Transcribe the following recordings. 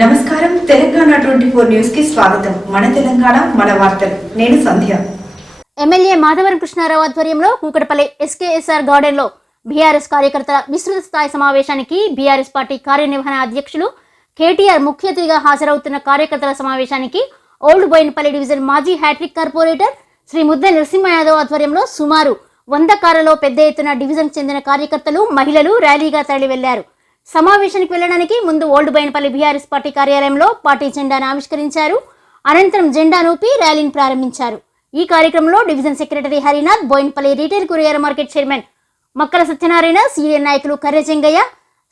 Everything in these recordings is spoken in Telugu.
నమస్కారం తెలంగాణ 24 న్యూస్ కి స్వాగతం. మన తెలంగాణ మన వార్తలు. నేను సంధ్య. ఎమ్మెల్యే మాధవరం కృష్ణారావు ఆధ్వర్యంలో కూకటపల్లి ఎస్కేఎస్ఆర్ గార్డెన్ లో బీఆర్ఎస్ కార్యకర్తల విస్తృత స్థాయి సమావేశానికి బీఆర్ఎస్ పార్టీ కార్యనిర్వహణ అధ్యక్షులు కేటీఆర్ ముఖ్య అతిథిగా హాజరవుతున్న కార్యకర్తల సమావేశానికి ఓల్డ్ బోయినపల్లి డివిజన్ మాజీ హ్యాట్రిక్ కార్పొరేటర్ శ్రీ ముద్ద నరసింహ యాదవ్ ఆధ్వర్యంలో సుమారు 100 కార్లలో పెద్ద ఎత్తున డివిజన్ చెందిన కార్యకర్తలు మహిళలు ర్యాలీగా తరలి వెళ్లారు. సమావేశానికి వెళ్లడానికి ముందు ఓల్డ్ బోయినపల్లి బీఆర్ఎస్ పార్టీ కార్యాలయంలో పార్టీ జెండాను ఆవిష్కరించారు. అనంతరం జెండాను ఊపి ర్యాలీని ప్రారంభించారు. ఈ కార్యక్రమంలో division secretary Harinath, Bowenpally retail కూరగాయల market chairman Makkala Satyanarayana, senior నాయకులు కర్రె చెంగయ్య,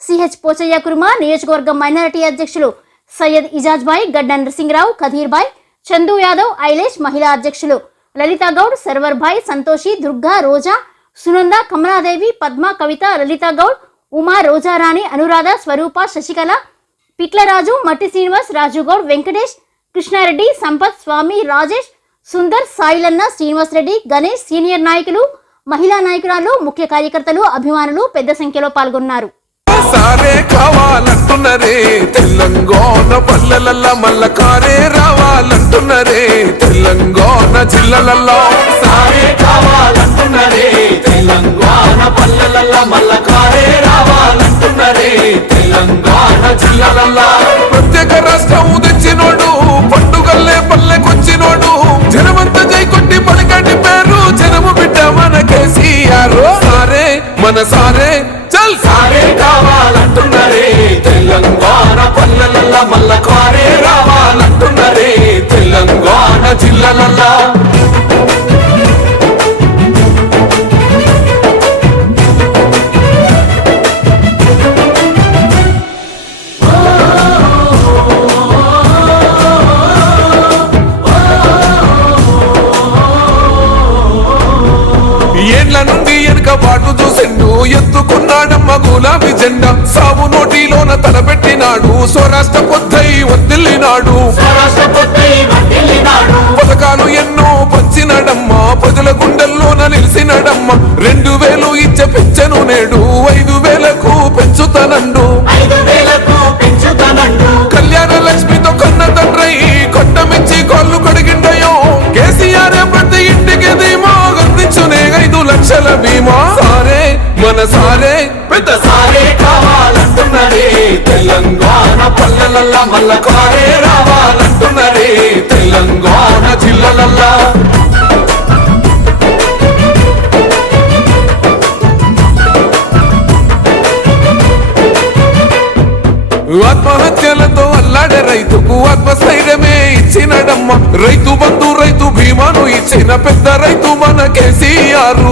సిహెచ్ పోచయ్య కుర్మ, నియోజకవర్గం మైనారిటీ అధ్యక్షులు సయ్యద్ ఇజాజ్ భాయ్, గడ్డ నరసింహరావు, కధీర్ భాయ్, చందు యాదవ్, ఐలేష్, మహిళా అధ్యక్షులు లలితా గౌడ్, సర్వర్ భాయ్, సంతోషి, దుర్గా, రోజా, సునంద, కమలాదేవి, పద్మ, కవిత, లలితా గౌడ్, ఉమా, రోజారాణి, అనురాధ, స్వరూప, శశికళ, పిట్లరాజు, మట్టి శ్రీనివాస్, రాజుగౌడ్, వెంకటేష్, కృష్ణారెడ్డి, సంపత్, స్వామి, రాజేష్, సుందర్, సాయిలన్న, శ్రీనివాస్ రెడ్డి, గణేష్, సీనియర్ నాయకులు, మహిళా నాయకురాలు, ముఖ్య కార్యకర్తలు, అభిమానులు పెద్ద సంఖ్యలో పాల్గొన్నారు. సారే కావాలంటున్నరే తెలంగాణ పల్లెలల్ల మల్ల కారే రావాలంటున్నరే తెలంగాణ జిల్లలల్లో సారే కావాలంటున్నరే తెలంగాణ పల్లెలల్ల మల్ల కారే రావాలంటున్నరే తెలంగాణ జిల్లలల్లో ప్రత్యేక రాష్ట్రం తెచ్చినోడు పండుగల్లే పల్లెకొచ్చినోడు జనమంతా జై కొట్టి పలికండి పేరు జనము బిడ్డ మన కేసీఆర్ సారే మన సారే చల్ సారే కావాలంటున్నరే తెలంగాణ పల్లెలల్ల మల్ల కారే రావాలంటున్నరే తెలంగాణ జిల్లలల్లో ఏళ్ల నుండి వెనుక బాటు చూసిండు ఎత్తుకున్నాడమ్మ గులాబీ జెండా సాగు నోటిలోన తలపెట్టినాడు స్వరాష్ట్ర పొద్దై వదిలినాడు పథకాలు ఎన్నో పంచినాడమ్మ ప్రజల గుండెల్లోన నిలిచినాడమ్మ 2000 ఇచ్చే పెంచను నేడు 5000కు పెంచుతానండు కళ్యాణ లక్ష్మితో కన్న తండ్రై కొట్టమిచ్చి కాళ్ళు కడిగిండయో కేసీఆర్ ప్రతి ఇంటికి ధీమా గందించునే 5 లక్షల బీమా సారే మన సారే పెద్ద సారే కావాలంటున్నరే తెలంగాణ పల్లెలల్ల మల్ల కారే రావాలంటున్నరే తెలంగాణ జిల్లలల్లా ఆత్మహత్యలతో అల్లాడే రైతుకు ఆత్మస్థైర్యమే ఇచ్చినడమ్మ రైతు బంధు రైతు బీమాను ఇచ్చిన పెద్ద రైతు మన కేసీఆర్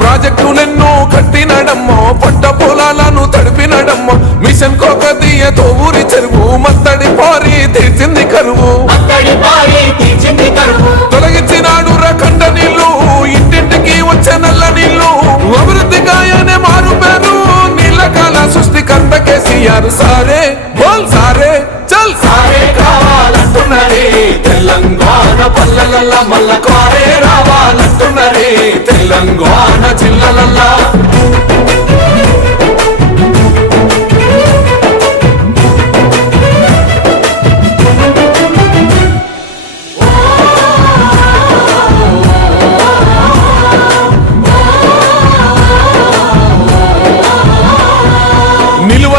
ప్రాజెక్టులెన్నో కట్టినడమ్మ పంట పొలాలను తడిపినడమ్మ మిషన్ కోకదీయతో ఊరి చెరువు మత్తడి పారి తీర్చింది కరువు తొలగించినాడు రకండ నీళ్లు ఇంటింటికి వచ్చే నల్ల నీళ్లు అభివృద్ధి గాయనే మారు పేరు నీళ్ళకాల సృష్టికర్త కేసీఆర్ సారే బోల్ సారే చల్ సారే కావాలంటున్నరే తెలంగాణ పల్లెలల్ల మల్ల కారే రావాలంటున్నరే తెలంగాణ జిల్లలల్లా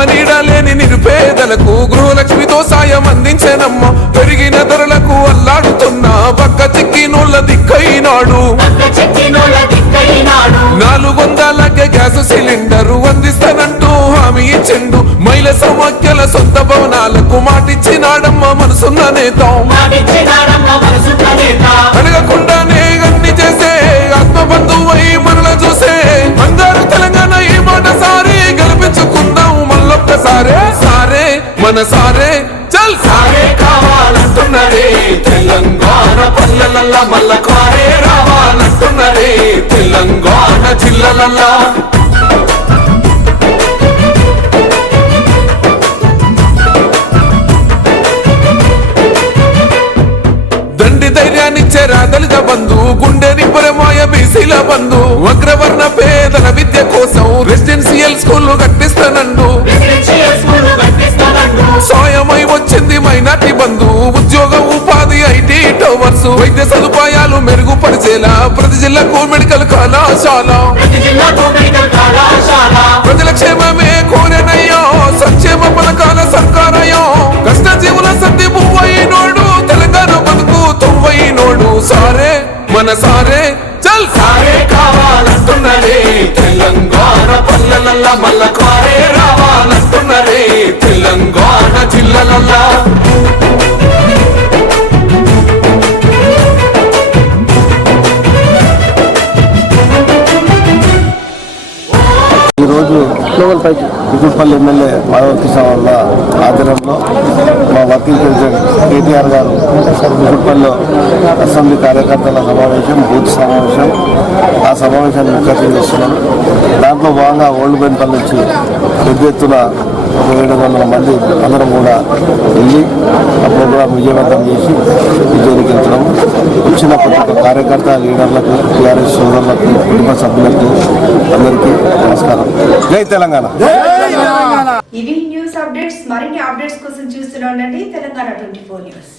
నీడలేని నిరుపేదలకు గృహలక్ష్మితో సాయం అందించేనమ్మ పెరిగిన ధరలకు అల్లాడుతున్న పక్క చిక్కినోళ్ళ దిక్కైనాడు 400 గ్యాస్ సిలిండరు అందిస్తానంటూ హామీ ఇచ్చిండు మహిళ సమాఖ్యల సొంత భవనాలకు మాటిచ్చినాడమ్మ మనసున్న నేత అడగకుండానే అన్ని చేసే ఆత్మబంధువై మనల చూసే అందరూ తెలంగాణ ఈ మాట సారి గెలిపించుకుందాం మళ్ళొక్కసారే సారే మన సారే చల్ సారే కావాలంటున్నరే తెలంగాణ పల్లెలల్ల మల్ల కారే రావాలంటున్నరే తెలంగాణ జిల్లలల్లా దండి ధైర్యాన్నిచ్చే దళిత బంధు గుండె నిబ్బరమాయ బీసీల బంధు అగ్రవర్ణ పేదల విద్య కోసం రెసిడెన్షియల్ స్కూల్ కట్టిస్తానండు మైనార్టీ బంధు ఉద్యోగ ఉపాధి ఐటీ టవర్స్ వైద్య సదుపాయాలు మెరుగుపరిచేలా ప్రతి జిల్లాకు మెడికల్ కళాశాల ప్రజల క్షేమమే కోరేనయ్యో సంక్షేమ పథకాల సర్కారయ్యో కష్టజీవుల సర్ది పువ్వైనోడు తెలంగాణ బతుకు తొవ్వైనోడు సారే మన సారే చల్ సారే కావాలంటున్నరే తెలంగాణ పల్లెలల్లా మల్ల కారే రావాలంటున్నరే తెలంగాణ జిల్లలల్లా ఈరోజు కుకుట్పల్లి ఎమ్మెల్యే మాధవకృష్ణ వాళ్ళ ఆధ్వర్యంలో మా వర్కింగ్ ప్రెసిడెంట్ కేటీఆర్ గారు కుకుట్పల్లిలో అసెంబ్లీ కార్యకర్తల సమావేశం బూత్ సమావేశం ఆ సమావేశాన్ని ముఖ్య చేస్తున్నాం. దాంట్లో భాగంగా ఓల్డ్ బెన్పల్లి నుంచి పెద్ద ఎత్తున 700 మంది అందరం కూడా వెళ్ళి ఆ ప్రోగ్రాం విజయవంతం చేసి విజయానికి వెళ్తున్నాము. వచ్చిన ప్రతి ఒక్క కార్యకర్త లీడర్లకు టీఆర్ఎస్ సోదరులకు కుటుంబ సభ్యులకు అందరికీ నమస్కారం. జై తెలంగాణ. ఇవి న్యూస్ అప్డేట్స్. మరిన్ని అప్డేట్స్ కోసం చూస్తూనే ఉండండి తెలంగాణ 24 న్యూస్.